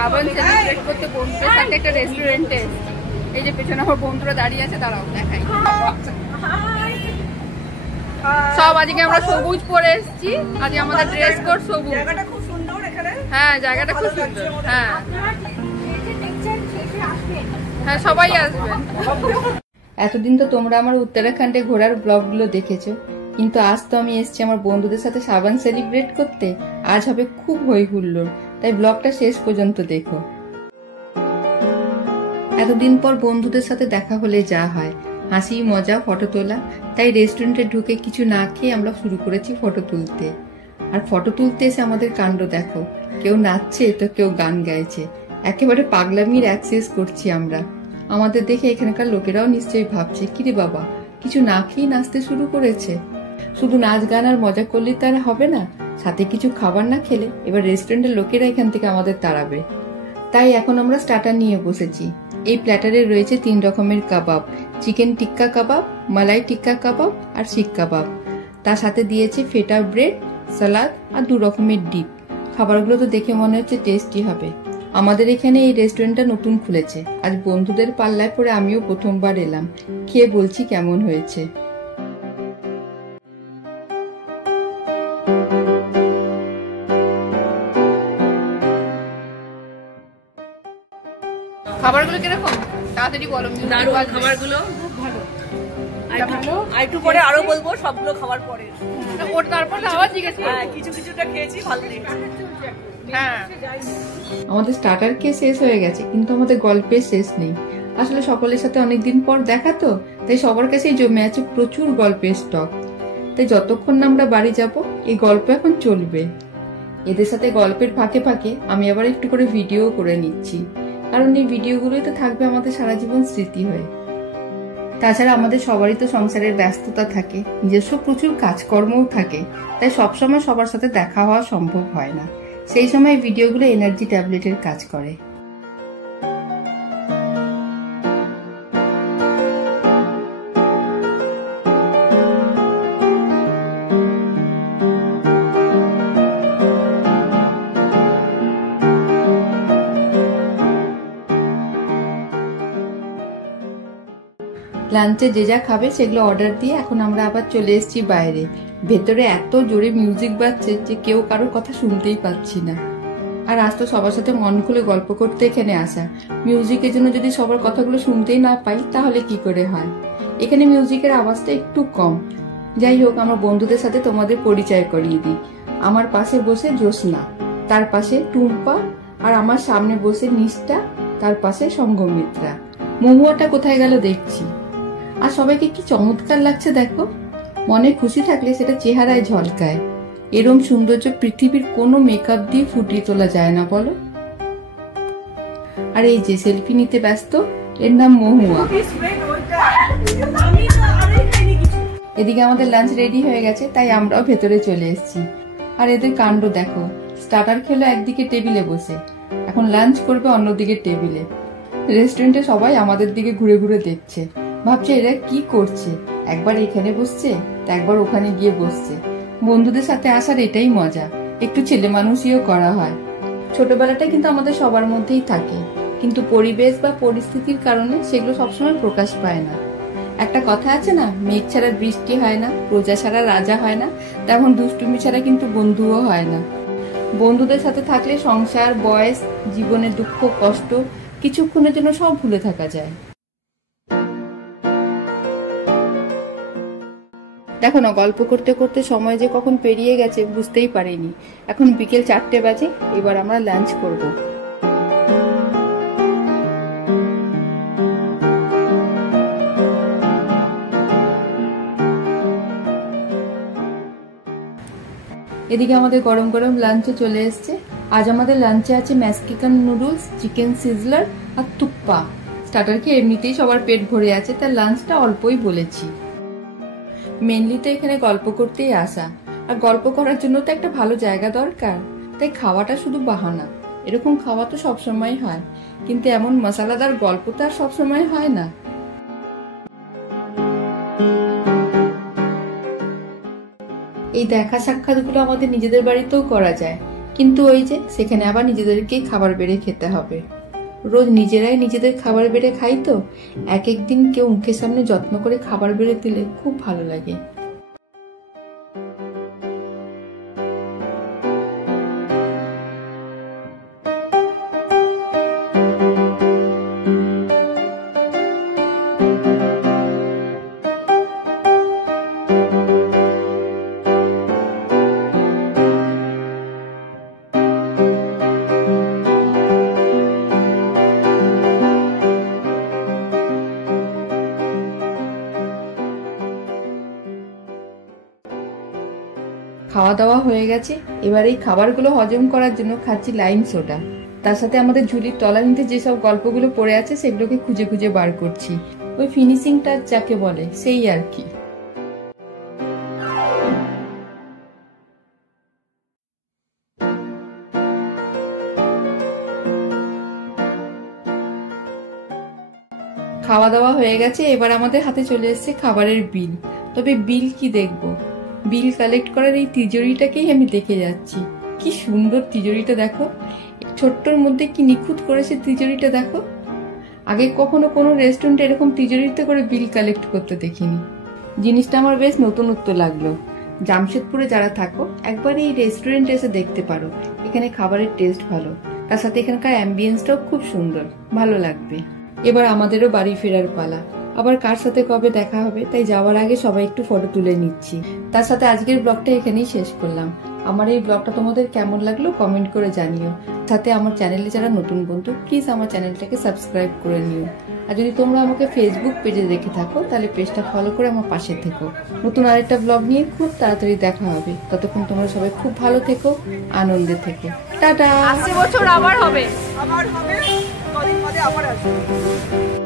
শ্রাবণ celebrate করতে বন্ধুদের সাথে একটা রেস্টুরেন্টে। এই যে পেছনে আমার বন্ধুরা দাঁড়িয়ে আছে, তারাও দেখাই। সব আজকে আমরা সবুজ পরে এসেছি, আজকে আমাদের ড্রেস কোড সবুজ। জায়গাটা খুব সুন্দর এখানে। হ্যাঁ, জায়গাটা খুব সুন্দর। হ্যাঁ হ্যাঁ, সবাই আসবেন। এতদিন তো তোমরা আমার উত্তরাখণ্ডে ঘোরার ব্লগগুলো দেখেছো, কিন্তু আজ তো আমি এসেছি আমার বন্ধুদের সাথে শ্রাবণ সেলিব্রেট করতে। আজ হবে খুব হই হুল্লোড়, তাই ব্লগটা শেষ পর্যন্ত দেখো। এতদিন পর বন্ধুদের সাথে দেখা হলে যা হয়, হাসি মজা, ফটো তোলা। তাই রেস্টুরেন্টে ঢুকে কিছু না খেয়ে আমরা শুরু করেছি ফটো তুলতে। আর ফটো তুলতে এসে আমাদের কাণ্ড দেখো, কেউ নাচছে তো কেউ গান গাইছে। একেবারে পাগলামির অ্যাক্সেস করছি আমরা। আমাদের দেখে এখানকার লোকেরাও নিশ্চয়ই ভাবছে, কিরে বাবা, কিছু না খেয়ে নাচতে শুরু করেছে। শুধু নাচ গান আর মজা করলেই তার হবে না, সাথে কিছু খাবার না খেলে এবার রেস্টুরেন্টের লোকেরা এখান থেকে আমাদের তাড়াবে। তাই এখন আমরা স্টার্টার নিয়ে বসেছি। এই প্ল্যাটারে রয়েছে 3 রকমের কাবাব, চিকেন টিক্কা কাবাব, মালাই টিক্কা কাবাব আর শিক কাবাব। তার সাথে দিয়েছে ফেটা ব্রেড, সালাদ আর 2 রকমের ডিপ। খাবারগুলো তো দেখে মনে হচ্ছে টেস্টি হবে। আমাদের এখানে এই রেস্টুরেন্টটা নতুন খুলেছে, আজ বন্ধুদের পাল্লায় পরে আমিও প্রথমবার এলাম। খেয়ে বলছি কেমন হয়েছে। খাবারগুলো কিরকম তাড়াতাড়ি বলো। দারুণ খাবারগুলো, ভালো। আইটু পরে আরো বলবো, সবগুলো খাবার পরে। ওর তারপর আবার জিজ্ঞেস করব। হ্যাঁ, কিছু কিছুটা খেয়েছি, ভালো লেগেছে। হ্যাঁ, আমাদের স্টার্টার খেয়ে শেষ হয়ে গেছে, কিন্তু আমাদের গল্পের শেষ নেই। আসলে সকলের সাথে অনেকদিন পর দেখা তো, তাই সবার কাছেই জমে আছে প্রচুর গল্পের স্টক। তাই যতক্ষণ না আমরা বাড়ি যাব, এই গল্প এখন চলবে। এদের সাথে গল্পের ফাঁকে ফাঁকে আমি আবার একটু করে ভিডিও করে নিচ্ছি, কারণ এই ভিডিওগুলোই তো থাকবে আমাদের সারা জীবন স্মৃতি হয়ে। তাছাড়া আমাদের সবারই তো সংসারের ব্যস্ততা থাকে, নিজস্ব প্রচুর কাজকর্মও থাকে, তাই সবসময় সবার সাথে দেখা হওয়া সম্ভব হয় না। সেই সময় ভিডিওগুলো এনার্জি ট্যাবলেটের কাজ করে। লাঞ্চে যে যা খাবে সেগুলো অর্ডার দিয়ে এখন আমরা আবার চলে এসেছি বাইরে। ভেতরে এত জোরে মিউজিক বাজছে যে কেউ কারোর কথা শুনতেই পাচ্ছি না। আর আজ তো সবার সাথে মন খুলে গল্প করতে এখানে আসা, মিউজিকের জন্য যদি সবার কথাগুলো শুনতেই না পাই তাহলে কি করে হয়। এখানে মিউজিকের আওয়াজটা একটু কম। যাই হোক, আমার বন্ধুদের সাথে তোমাদের পরিচয় করিয়ে দিই। আমার পাশে বসে জ্যোৎস্না, তার পাশে টুম্পা, আর আমার সামনে বসে নিষ্ঠা, তার পাশে সঙ্গমিত্রা। মহুয়াটা কোথায় গেল দেখছি। আর সবাইকে কি চমৎকার লাগছে দেখো। মনে খুশি থাকলে সেটা চেহারায় ঝলকায়। এরম সৌন্দর্য পৃথিবীর কোনো মেকআপ দিয়ে ফুটিয়ে তোলা যায় না, বলো। আর এই যে সেলফি নিতে ব্যস্ত, এর নাম মহুয়া। এদিকে আমাদের লাঞ্চ রেডি হয়ে গেছে, তাই আমরাও ভেতরে চলে এসেছি। আর এদের কাণ্ড দেখো, স্টার্টার খেলো একদিকে টেবিলে বসে, এখন লাঞ্চ করবে অন্যদিকে টেবিলে। রেস্টুরেন্টে সবাই আমাদের দিকে ঘুরে ঘুরে দেখছে, ভাবছে এরা কি করছে। একবার এখানে বসছে, তা একবার ওখানে গিয়ে বসছে। বন্ধুদের সাথে আসার এটাই মজা, একটু ছেলে মানুষইও করা হয়। ছোটবেলাটা কিন্তু আমাদের সবার মধ্যেই থাকে, কিন্তু পরিবেশ বা পরিস্থিতির কারণে সেগুলো সবসময় প্রকাশ পায় না। একটা কথা আছে না, মেঘ ছাড়া বৃষ্টি হয় না, প্রজা ছাড়া রাজা হয় না, তেমন দুষ্টুমি ছাড়া কিন্তু বন্ধুও হয় না। বন্ধুদের সাথে থাকলে সংসার, বয়স, জীবনের দুঃখ কষ্ট কিছুক্ষণের জন্য সব ভুলে থাকা যায়। দেখো না, গল্প করতে করতে সময় যে কখন পেরিয়ে গেছে বুঝতেই পারিনি। এখন বিকেল 4টে বাজে, এবার আমরা লাঞ্চ করব। এদিকে আমাদের গরম গরম লাঞ্চে চলে এসছে। আজ আমাদের লাঞ্চে আছে ম্যাক্সিকান নুডলস, চিকেন সিজলার আর তুপ্পা। স্টার্টারকে এমনিতেই সবার পেট ভরে আছে, তার লাঞ্চটা অল্পই বলেছি। মেনলি তো এখানে গল্প করতেই আসা, আর গল্প করার জন্য তো একটা ভালো জায়গা দরকার। তাই খাওয়াটা শুধু বাহানা। এরকম খাওয়া তো সবসময় হয়, কিন্তু এমন মশলাদার গল্প তো আর সবসময় হয় না। এই দেখা সাক্ষাৎগুলো আমাদের নিজেদের বাড়িতেও করা যায়, কিন্তু ওই যে সেখানে আবার নিজেদেরকেই খাবার বেড়ে খেতে হবে। রোজ নিজেরাই নিজেদের খাবার বেড়ে খাই তো, এক একদিন কেউ মুখের সামনে যত্ন করে খাবার বেড়ে দিলে খুব ভালো লাগে। খাওয়া দাওয়া হয়ে গেছে, এবার এই খাবারগুলো হজম করার জন্য খাচ্ছি লাইম সোডা। তার সাথে আমাদের ঝুলির তলানিতে যেসব গল্পগুলো পড়ে আছে সেগুলোকে খুঁজে খুঁজে বার করছি। ওই ফিনিশিং টাচ যাকে বলে সেই আর কি। খাওয়া দাওয়া হয়ে গেছে, এবার আমাদের হাতে চলে এসেছে খাবারের বিল। তবে বিল কি দেখবো, বিল কালেক্ট করার এই তিজোরিটাকেই আমি দেখে যাচ্ছি। কি সুন্দর তিজোরিটা দেখো, ছোট্টর মধ্যে কি নিখুঁত করেছে তিজোরিটা দেখো। আগে কখনো কোনো রেস্টুরেন্টে এরকম তিজোরিতে করে বিল কালেক্ট করতে দেখিনি। জিনিসটা আমার বেশ নতুনত্ব লাগলো। জামশেদপুরে যারা থাকো একবার এই রেস্টুরেন্টে এসে দেখতে পারো, এখানে খাবারের টেস্ট ভালো, তার সাথে এখানকার অ্যাম্বিয়েন্সটাও খুব সুন্দর, ভালো লাগবে। এবার আমাদেরও বাড়ি ফেরার পালা। আবার কার সাথে কবে দেখা হবে, তাই যাওয়ার আগে সবাই একটু ফটো তুলে নিচ্ছি। তার সাথে আজকের ব্লগটা এখানেই শেষ করলাম। আমার এই ব্লগটা তোমাদের কেমন লাগলো কমেন্ট করে জানিও। সাথে আমার চ্যানেলে যারা নতুন বন্ধু প্লিজ আমার চ্যানেলটাকে সাবস্ক্রাইব করে নিও। আর যদি তোমরা আমাকে ফেসবুক পেজে দেখে থাকো তাহলে পেজটা ফলো করে আমার পাশে থেকো। নতুন আরেকটা ব্লগ নিয়ে খুব তাড়াতাড়ি দেখা হবে। ততক্ষণ তোমরা সবাই খুব ভালো থেকো, আনন্দে থেকো। টাটা। 80 বছর আবার হবে, কদিন বাদে আবার আসবে।